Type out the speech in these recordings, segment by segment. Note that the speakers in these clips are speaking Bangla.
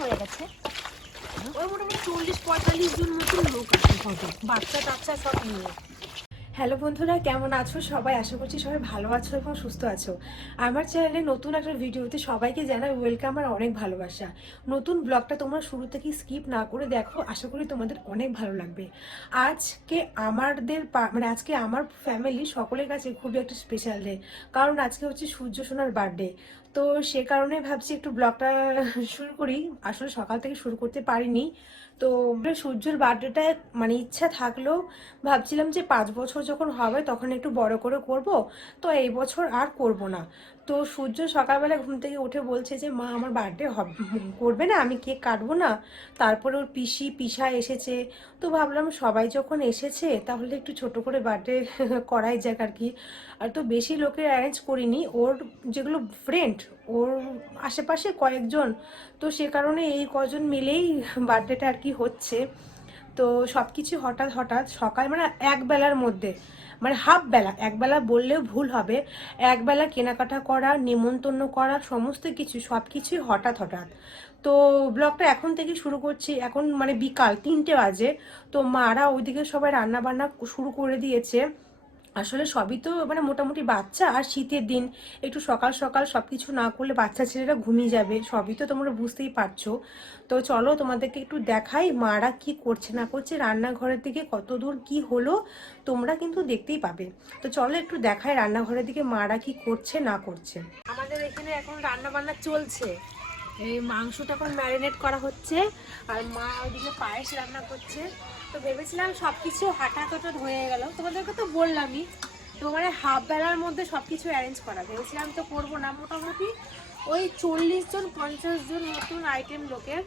হয়ে গেছে ওই মোটামুটি 40-45 জন মতন লোক আছে, কত বাচ্চা টাচ্চা সব নিয়ে। হ্যালো বন্ধুরা, কেমন আছো সবাই? আশা করছি সবাই ভালো আছো এবং সুস্থ আছো। আমার চ্যানেলে নতুন একটা ভিডিওতে সবাইকে জানাই ওয়েলকাম আর অনেক ভালোবাসা। নতুন ব্লগটা তোমরা শুরু থেকে স্কিপ না করে দেখো, আশা করি তোমাদের অনেক ভালো লাগবে। আজকে আজকে আমার ফ্যামিলি সকলের কাছে খুবই একটা স্পেশাল ডে, কারণ আজকে হচ্ছে সূর্য সোনার বার্থডে। তো সে কারণে ভাবছি একটু ব্লগটা শুরু করি। আসলে সকাল থেকে শুরু করতে পারিনি। তো সূর্যর বার্থডেটা ইচ্ছা থাকলেও ভাবছিলাম যে 5 বছর যখন হবে তখন একটু বড় করে করব, তো এই বছর আর করব না। তো সূর্য সকালবেলা ঘুম থেকে উঠে বলছে যে মা আমার বার্থডে করবে না, আমি কেক কাটবো না। তারপরে ওর পিসা এসেছে। তো ভাবলাম সবাই যখন এসেছে তাহলে একটু ছোট করে বার্থডে করাই যাক আর কি। আর তো বেশি লোকের অ্যারেঞ্জ করিনি, ওর যেগুলো ফ্রেন্ড ওর আশেপাশে কয়েকজন, তো সে কারণে এই কজন মিলেই বার্থডেটা আর কি হচ্ছে। তো সব কিছু হঠাৎ হঠাৎ সকাল একবেলার মধ্যে, হাফ বেলা, একবেলা বললেও ভুল হবে, একবেলা কেনাকাটা করা, নেমন্তন্ন করা, সমস্ত কিছু সব কিছুই হঠাৎ হঠাৎ। তো ব্লগটা এখন থেকে শুরু করছি, এখন বিকাল 3টে বাজে। তো মারা ওইদিকে সবাই রান্না বান্না শুরু করে দিয়েছে। আসলে সবই তো মোটামুটি বাচ্চা, আর শীতের দিন একটু সকাল সকাল সব কিছু না করলে বাচ্চা ছেলেরা ঘুমিয়ে যাবে, সবই তো তোমরা বুঝতেই পারছো। তো চলো তোমাদেরকে একটু দেখাই মারা কি করছে না করছে, রান্নাঘরের দিকে কত দূর কি হলো তোমরা কিন্তু দেখতেই পাবে। তো চলো একটু দেখাই রান্নাঘরের দিকে মারা কি করছে না করছে। আমাদের এখানে এখন রান্না বান্না চলছে, এই মাংসটা এখন ম্যারিনেট করা হচ্ছে, আর মা ওইদিকে পায়েস রান্না করছে। তো ভেবেছিলাম সব কিছু হাঁটাচট হয়ে গেল, তোমাদেরকে তো বললামই। তো হাফ বেলার মধ্যে সব কিছু অ্যারেঞ্জ করা, ভেবেছিলাম তো করবো না। মোটামুটি ওই 40-50 জন মতন আইটেম লোকের,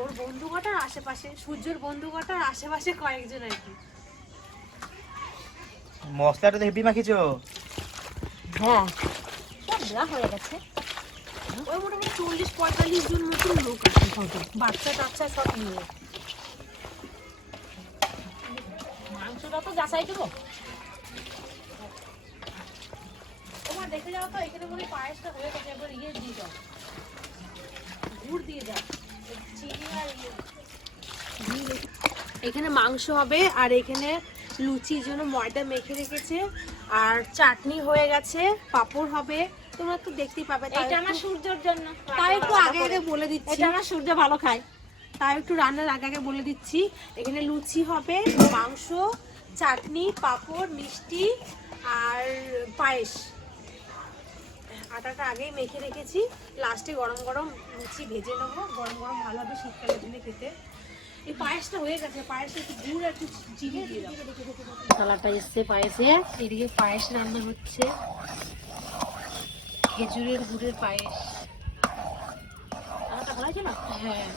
ওর বন্ধুকটার আশেপাশে, সূর্যের বন্ধুকটার আশেপাশে কয়েকজন আর কি। মশলাটা তো হেভি মাখিছো। হ্যাঁ, সব হয়ে গেছে ওই মোটামুটি 40-45 জন মতন লোক আছে, কত বাচ্চা টাচ্চা সব নিয়ে। মাংসটা তো যাচাই দেবো, তোমার দেখে যাও তো এখানে মনে পায়েসটা হয়ে গেছে। এবার দিয়ে দাও, গুড় দিয়ে দাও, চিনি আর এখানে মাংস হবে, আর এখানে লুচির জন্য ময়দা মেখে রেখেছে, আর চাটনি হয়ে গেছে, পাঁপড় হবে। তোমরা তো দেখতেই পাবে। এটা আমার সূর্যের জন্য, তাই একটু আগে আগে বলে দিচ্ছি, এটা আমার সূর্য ভালো খায়, তাই একটু রান্নার আগে আগে বলে দিচ্ছি। এখানে লুচি হবে, মাংস, চাটনি, পাঁপড়, মিষ্টি আর পায়েস। আটাটা আগেই মেখে রেখেছি, লাস্টে গরম গরম লুচি ভেজে নেবো, গরম গরম ভালো হবে শীতকালের দিনে খেতে। এই পায়েসটা হয়ে গেছে, পায়েসে একটু গুড় একটু চিনি দিয়ে দাও। মশলাটা এসছে পায়েসে, এদিকে পায়েস রান্না হচ্ছে, খেজুরের গুড়ের পায়েস। হ্যাঁ,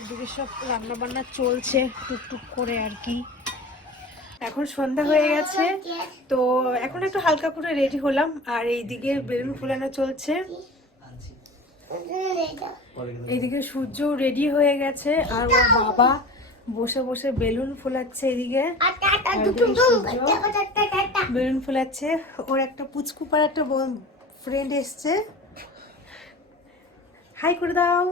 ওদিকে সব রান্না বান্না চলছে টুকটুক করে আর কি। এখন সন্ধ্যা হয়ে গেছে, তো এখন একটু হালকা করে রেডি হলাম, আর এইদিকে বেলুন ফুলানো চলছে। এইদিকে সূর্য রেডি হয়ে গেছে, আর ওর বাবা বসে বসে বেলুন ফুলাচ্ছে। এদিকে বেলুন ফুলাচ্ছে, ওর একটা পুচকুপার একটা ফ্রেন্ড এসছে, হাই করে দাও।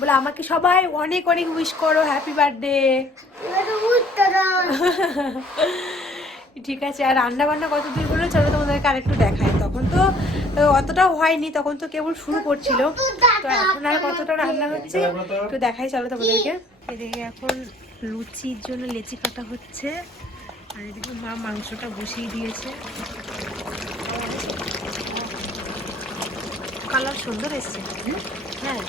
বলে আমাকে সবাই অনেক অনেক উইশ করো, হ্যাপি বার্থডে। ঠিক আছে, আর রান্না বান্না কত দূর হলো চলো তোমাদেরকে আরেকটু দেখাই। তখন তো অতটাও হয়নি, তখন তো কেবল শুরু করছিল, তো এখন আর কতটা রান্না হচ্ছে একটু দেখাই চলো তোমাদেরকে। এদিকে এখন লুচির জন্য লেচি কাটা হচ্ছে, আর এদিকে মা মাংসটা বসিয়ে দিয়েছে। কালার সুন্দর এসছে। হ্যাঁ,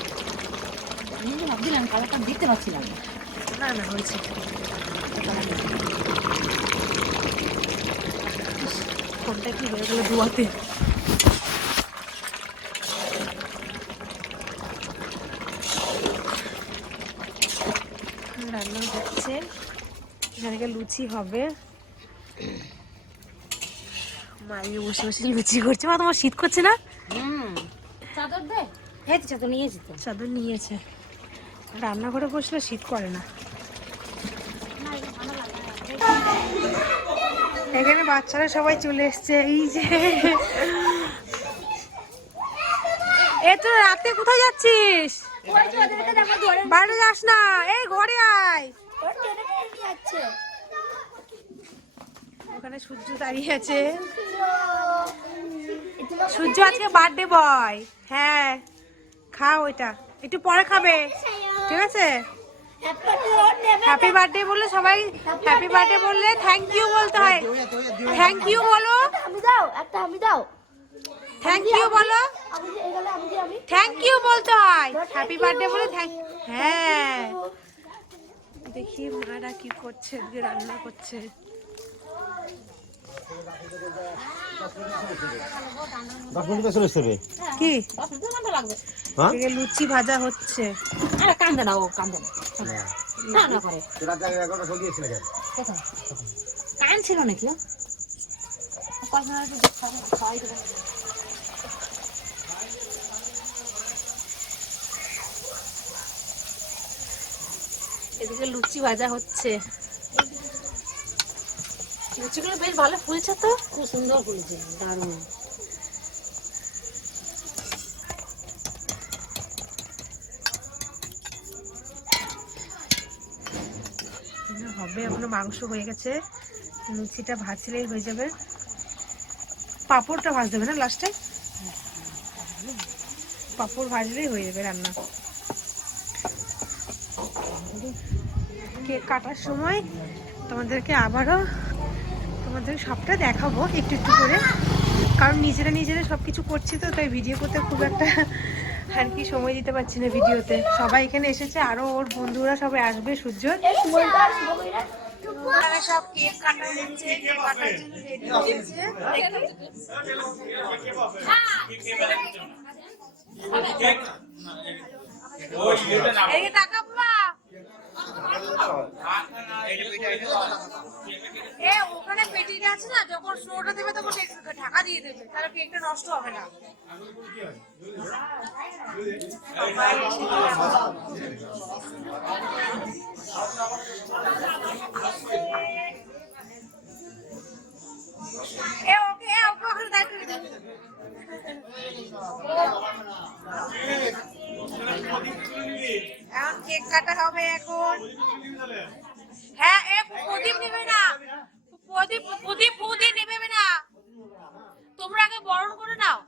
আমি তো ভাবছিলাম কালারটা দেখতে পাচ্ছিলাম না না হয়েছে। ফোনটা কি হয়ে গেল ধোয়াতে। রান্না হচ্ছে, এখানে লুচি হবে, মারিয়ে বসে বসে লুচি করছে। মা তোমার শীত করছে না? চাদর দে। এই তো চাদর নিয়েছি তো। চাদর নিয়েছে। রান্নাঘরে বসলে শীত করে না। এখানে বাচ্চারা সবাই চলে এসছে। এই যে এ তো রাতে কোথায় যাচ্ছিস? বাইরে যাস না, এই ঘরে আয়। ওখানে সূর্য দাঁড়িয়ে আছে। সূর্য আজকে বার্থডে বয়। হ্যাঁ, খাও ওইটা, একটু পরে খাবে, ঠিক আছে? হ্যাপি বার্থডে বললে সবাই, হ্যাপি বার্থডে বললে থ্যাংক ইউ বলতে হয়। থ্যাংক ইউ বলো, থ্যাংক ইউ বলো, থ্যাংক ইউ বলতে হয়। হ্যাপি বার্থডে বলে থ্যাংক। হ্যাঁ, দেখি মারা কি করছে, যে রান্না করছে। কি লুচি ভাজা হচ্ছে? কান্দে না, ও কান্দে না, না না করে কান ছিল নাকি? এদিকে লুচি ভাজা হচ্ছে। লুচিগুলো বেশ ভালো ফুলছে তো, খুব সুন্দর ফুলছে, দারুণ। হবে। এখনো মাংস হয়ে গেছে, লুচিটা ভাজলেই হয়ে যাবে। পাঁপড়টা ভাজতে হবে না লাস্টে? পাঁপড় ভাজলেই হয়ে যাবে রান্না। কেক কাটার সময় তোমাদেরকে আবারও সবটা দেখাবো একটু একটু করে, কারণ নিজেরা সবকিছু করছি তো, তাই ভিডিও করতে খুব একটা আর কি সময় দিতে পারছি না ভিডিওতে। সবাই এখানে এসেছে, আরো ওর বন্ধুরা সবাই আসবে। সূর্য সব কেক কাটা হচ্ছে, কেক কাটার জন্য রেডি হয়েছে। এদিকে তাকা বাবা। ওখানে পেটিটা আছে না, যখন শোটা দেবে তখন ঢাকা দিয়ে দেবে, তাহলে কেকটা নষ্ট হবে না। এখন কেক কাটা হবে এখন। হ্যাঁ, প্রদীপ নেবে না, প্রদীপ নেবে না, তোমরা আগে বরণ করে নাও।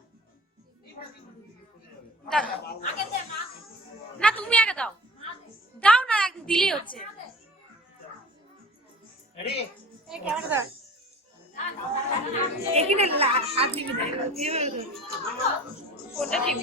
না তুমি আগে দাও, দাও না, একদিন দিলেই হচ্ছে। এখানে হাত দিবি না, কোনটা ঠিক?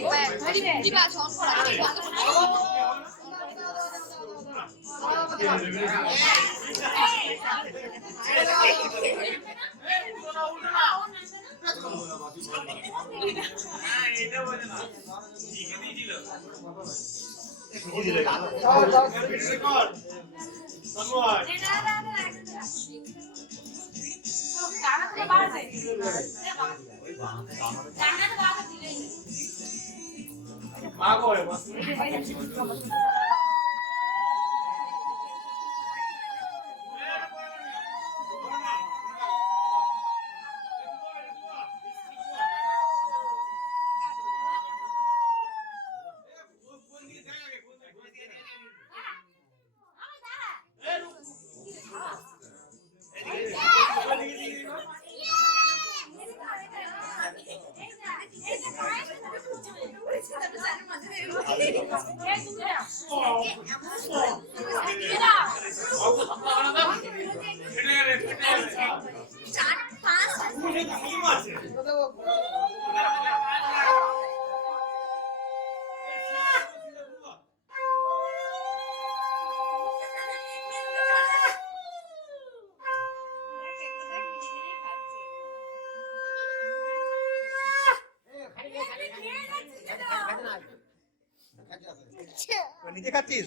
নিজে খাচ্ছিস?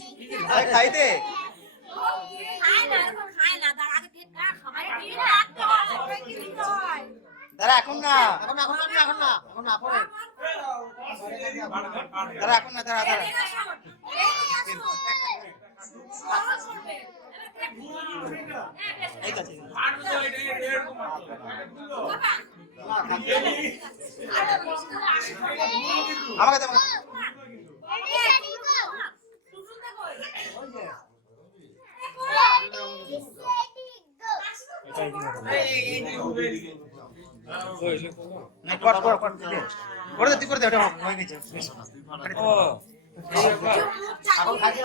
খাই দে। তারা এখন না তারা এখন না তারা এই কাছে আমাকে দে করে দে তুই করে দে ওটা হয়ে গেছে ও এখন খাইতে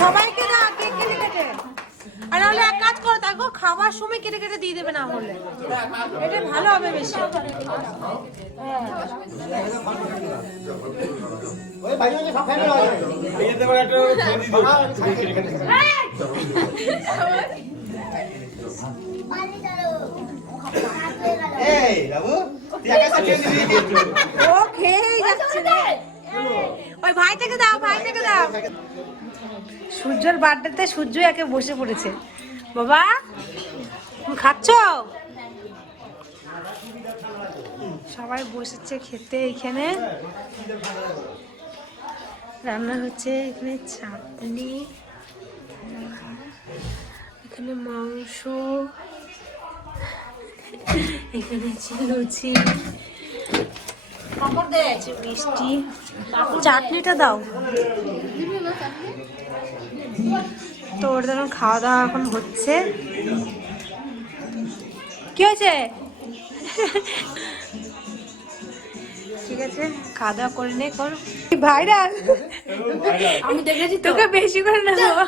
সবাইকে না কেক কেটে কেটে আর নাহলে এক কাজ করো তাকে খাবার সময় কেটে কেটে দিয়ে দেবে না হলে এটা ভালো হবে বেশি এই বাবু তুই একা একা খেয়ে দিবি ও খেয়েই যাচ্ছে ওই ভাইটাকে দাও ভাইটাকে দাও সূর্যর বার্থডেতে সূর্য একে বসে পড়েছে বাবা তুমি খাচ্ছ সবাই বসেছে খেতে এখানে রান্না হচ্ছে এখানে চাটনি এখানে মাংস এখানে লুচি মিষ্টি চাটনিটা দাও তো ওর যেন খাওয়া দাওয়া এখন হচ্ছে কি হয়েছে ঠিক আছে খাওয়া দাওয়া করে নে কর ভাইরাল আমি দেখেছি তোকে বেশি করে নেবো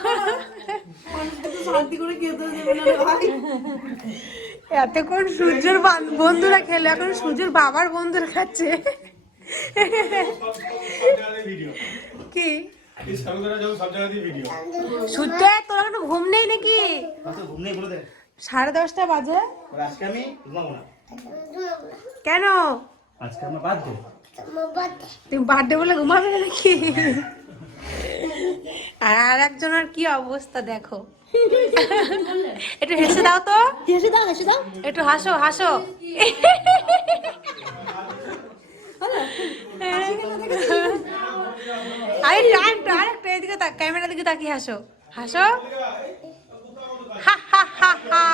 এতক্ষণ সূর্যের বন্ধুরা খেলো এখন সূর্যের বাবার বন্ধুরা খাচ্ছে কি সূর্য তোর এখন ঘুম নেই নাকি 10:30 বাজে কেন তুমি বার্থডে বলে ঘুমাবে না নাকি আর একজনের কি অবস্থা দেখো একটু হেসে দাও তো হেসে দাও একটু হাসো হাসো আরেকটু এদিকে ক্যামেরা দিকে তাকিয়ে হাসো হাসো হা হা হা হা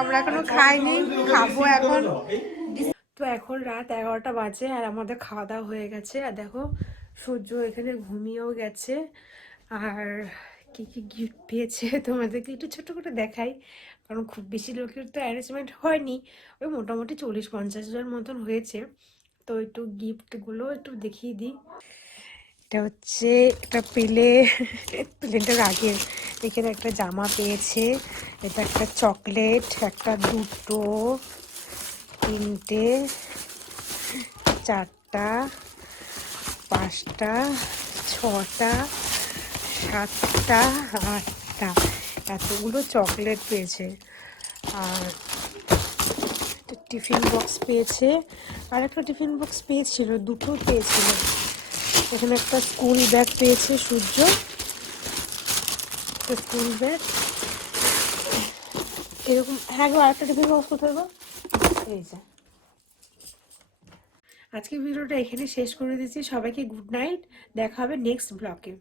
আমরা এখনো খাইনি খাবো এখন তো এখন রাত 11টা বাজে আর আমাদের খাওয়া দাওয়া হয়ে গেছে আর দেখো সূর্য এখানে ঘুমিয়েও গেছে আর কি কি গিফট পেয়েছে তোমাদেরকে একটু ছোট করে দেখাই কারণ খুব বেশি লোকের তো অ্যারেঞ্জমেন্ট হয়নি ওই মোটামুটি 40-50 জন মতন হয়েছে তো একটু গিফটগুলো একটু দেখিয়ে দিই এটা হচ্ছে একটা প্লেনটার আগে এখানে একটা জামা পেয়েছে। এটা একটা চকলেট, একটা, দুটো, তিনটে, চারটা, পাঁচটা, ছটা, সাতটা, আটটা, এতগুলো চকলেট পেয়েছে। আর একটা টিফিন বক্স পেয়েছে, আর একটা টিফিন বক্স পেয়েছিল, দুটো পেয়েছিল। এখানে একটা স্কুল ব্যাগ পেয়েছে সূর্য, একটা স্কুল ব্যাগ এরকম। হ্যাঁ গো, আরেকটা টিফিন বক্স কোথায় গো? এই যে। আজকে ভিডিওটা এখানে শেষ করে দিচ্ছি। সবাইকে গুড নাইট, দেখা হবে নেক্সট ব্লগে।